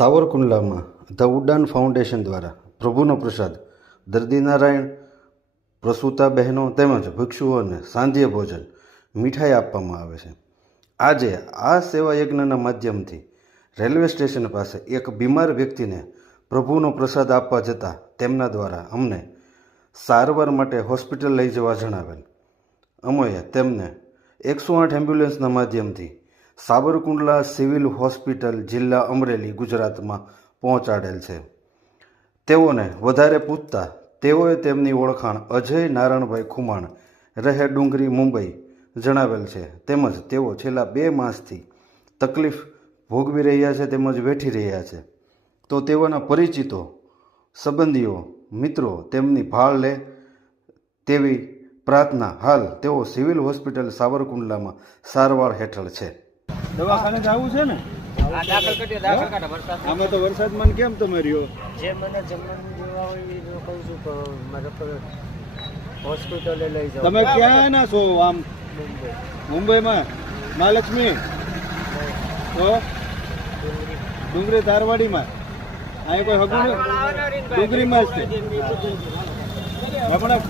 સાવરકુંડલામાં the ઉડાન foundation દ્વારા પ્રભુનો પ્રસાદ દર્દીનારાયણ પ્રસૂતા બહેનો તેમજ ભિક્ષુઓને સાંજે ભોજન મીઠાઈ આપવામાં આવે છે. આજે આ સેવા યજ્ઞના માધ્યમથી રેલવે સ્ટેશન પાસે એક બીમાર વ્યક્તિને પ્રભુનો પ્રસાદ આપવા જતાં તેમના દ્વારા અમને સારવાર માટે હોસ્પિટલ લઈ જવા જણાવેલ. અમોએ તેમને 108 એમ્બ્યુલન્સના માધ્યમથી સાવરકુંડલા સિવિલ હોસ્પિટલ જિલ્લા અમરેલી ગુજરાતમાં પહોંચાડેલ છે. તેઓને વધારે પૂછતા તેઓએ તેમની ઓળખાણ અજય નારણભાઈ ખુમાણ રહે ડુંગરી મુંબઈ જણાવેલ છે. તેમજ તેઓ છેલ્લા 2 માસથી તકલીફ ભોગવી રહ્યા છે તેમજ વેઠી રહ્યા છે. તો તેઓના પરિચિતો સંબંધીઓ મિત્રો તેમની ભાળ લે તેવી પ્રાર્થના. હાલ તેઓ સિવિલ હોસ્પિટલ સાવરકુંડલામાં સારવાર હેઠળ છે. દવાખાને જવું છે ને? આમાં તો વરસાદમાં કેમ તમે રહ્યો? જે મને જમવાનું જેવા હોય એ કહું છું કે મારે હોસ્પિટલે લઈ જાઓ. તમે ક્યાં ના છો? આમ મુંબઈમાં મહાલક્ષ્મી તો ડુંગરી ધારવાડીમાં અહીં કોઈ હગું ડુંગરીમાં જ છે હમણાં.